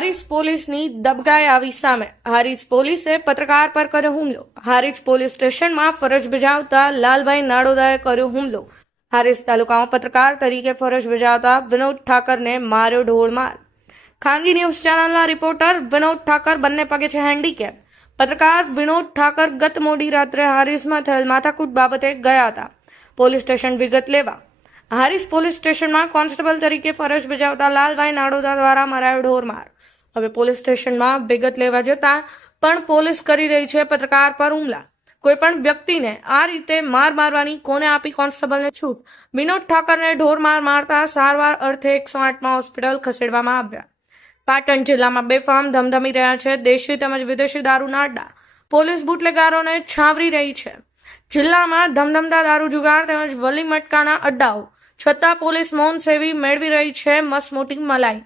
હારીજ પોલીસની દબકાઈ આવી સામે હારીજ પોલીસે પત્રકાર પર કર્યો હુમલો। હારીજ પોલીસ સ્ટેશનમાં ફરજ બજાવતા લાલભાઈ નાડોદાએ કર્યો હુમલો। હારીજ તાલુકામાં પત્રકાર તરીકે ફરજ બજાવતા વિનોદ ઠાકરને માર્યો ઢોળ માર। ખાનગી ન્યૂઝ ચેનલના રિપોર્ટર વિનોદ ઠાકર બંને પગે છે હેન્ડીકેપ। પત્રકાર વિનોદ ઠાકર ગત મોડી રાત્રે હારીજમાં થયેલ માથાકૂટ બાબતે ગયા હતા પોલીસ સ્ટેશન વિગત લેવા। હારીજ પોલીસ સ્ટેશનમાં કોન્સ્ટેબલ તરીકે ફરજ બજાવતા લાલભાઈ નાડોદા દ્વારા મરાયો ઢોર માર। હવે પોલીસ સ્ટેશનમાં વિગત લેવા જતા પણ પોલીસ કરી રહી છે પત્રકાર પર હુમલા। કોઈપણ વ્યક્તિને આ રીતે માર મારવાની કોને આપી કોન્સ્ટેબલને છૂટ? વિનોદ ઠાકરને ઢોર માર મારતા સારવાર અર્થે 108માં હોસ્પિટલ ખસેડવામાં આવ્યા। પાટણ જિલ્લામાં બેફામ ધમધમી રહ્યા છે દેશી તેમજ વિદેશી દારૂના અડ્ડા। પોલીસ બુટલેગારોને છાવરી રહી છે। જિલ્લામાં ધમધમતા દારૂ જુગાર તેમજ વલી મટકાના અડ્ડાઓ છતાં પોલીસ મૌન સેવી મેળવી રહી છે મસમોટી મલાઈ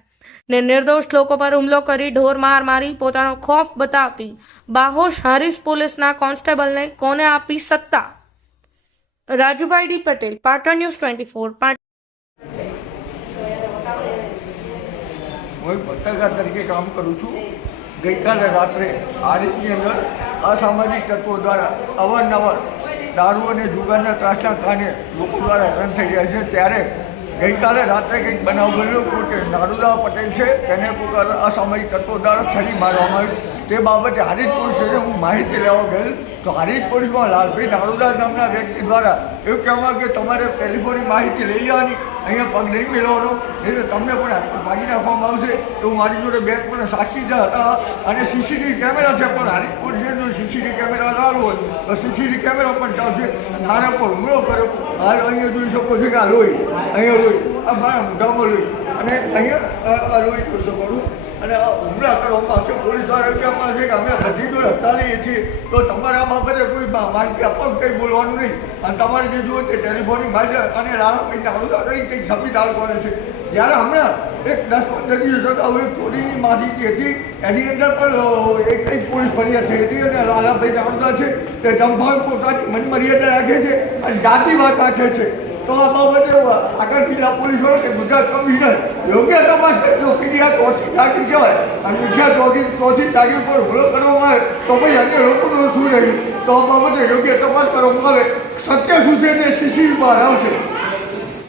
ને નિર્દોષ લોકો પર હુમલો કરી ઢોર માર મારી પોતાનો ખોફ બતાવતી બાહોશ હારીજ પોલીસના કોન્સ્ટેબલને કોને આપી સત્તા? Rajubhai D Patel, Patan news 24। હું પત્રકાર તરીકે કામ કરું છું। ગઈકાલે રાત્રે હારીજની અંદર અસામાજિક તત્વો દ્વારા અવારનવાર દારૂ અને જુગારના ત્રાસના કારણે લોકો દ્વારા હેરાન થઈ રહ્યા છે। ત્યારે ગઈકાલે રાત્રે કંઈક બનાવ બન્યો કે નાડુદા પટેલ છે તેને કોઈ અસામાજિક તત્વો દ્વારા છરી મારવામાં આવ્યું। તે બાબતે હારીજ પોલીસ સ્ટેશન હું માહિતી લેવા ગયેલ તો હારીજ પોલીસમાં લાલભાઈ નાડુદા નામના વ્યક્તિ દ્વારા એવું કહેવામાં કે તમારે ટેલિફોનની માહિતી લઈ લેવાની, અહીંયા પગ નહીં મેળવવાનો, એટલે તમને પણ ભાગી નાખવામાં આવશે। તો મારી જોડે બે પણ સાક્ષી જ હતા અને સીસીટીવી કેમેરા છે, પણ હારીજ પોલીસે જો સીસીટીવી કેમેરા ચાલુ હોય તો સીસીટીવી કેમેરા પણ ચાલશે। મારા પર હુમલો કર્યો। હાલ અહીંયા જોઈ શકો છો કે આ લોહી, અહીંયા લોહી, આ મારા મોઢામાં લોહી અને અહીંયા લોહી જોઈ શકો છો અને હુમલા કરવામાં આવશે। પોલીસ દ્વારા એવું કહેવામાં આવશે કે અમે બધી જોડે હટાવીએ છીએ, તો તમારે આ બાબતે કોઈ માહિતી આપવા કંઈ બોલવાનું નહીં અને તમારે જે જુઓ તે ટેલિફોનની બાજુ અને લાલાભાઈ નાડુદા કરી કંઈક સંવિધાન કરે છે। જ્યારે હમણાં એક 10-15 દિવસ અગાઉ એક ચોરીની માહિતી હતી, એની અંદર પણ એક કંઈક પોલીસ ફરિયાદ થઈ હતી અને લાલાભાઈ નાડુદા છે તે જંભાવ પોતાની મનમર્યાદા રાખે છે અને જાતિવાદ રાખે છે। તો આ બાબતે આગળ જિલ્લા પોલીસ વડે કે ગુજરાત કમિશનર યોગ્ય તપાસ કરજો। પીડીઆર ચોથી ચાકરી કહેવાય અને મુખ્ય ચોથી ચાકરી પર હુમલો કરવામાં આવે તો પછી અન્ય લોકોનું શું રહ્યું? તો આ બાબતે યોગ્ય તપાસ કરવામાં આવે, સત્ય શું છે તે સીસીટીવી બહાર આવશે।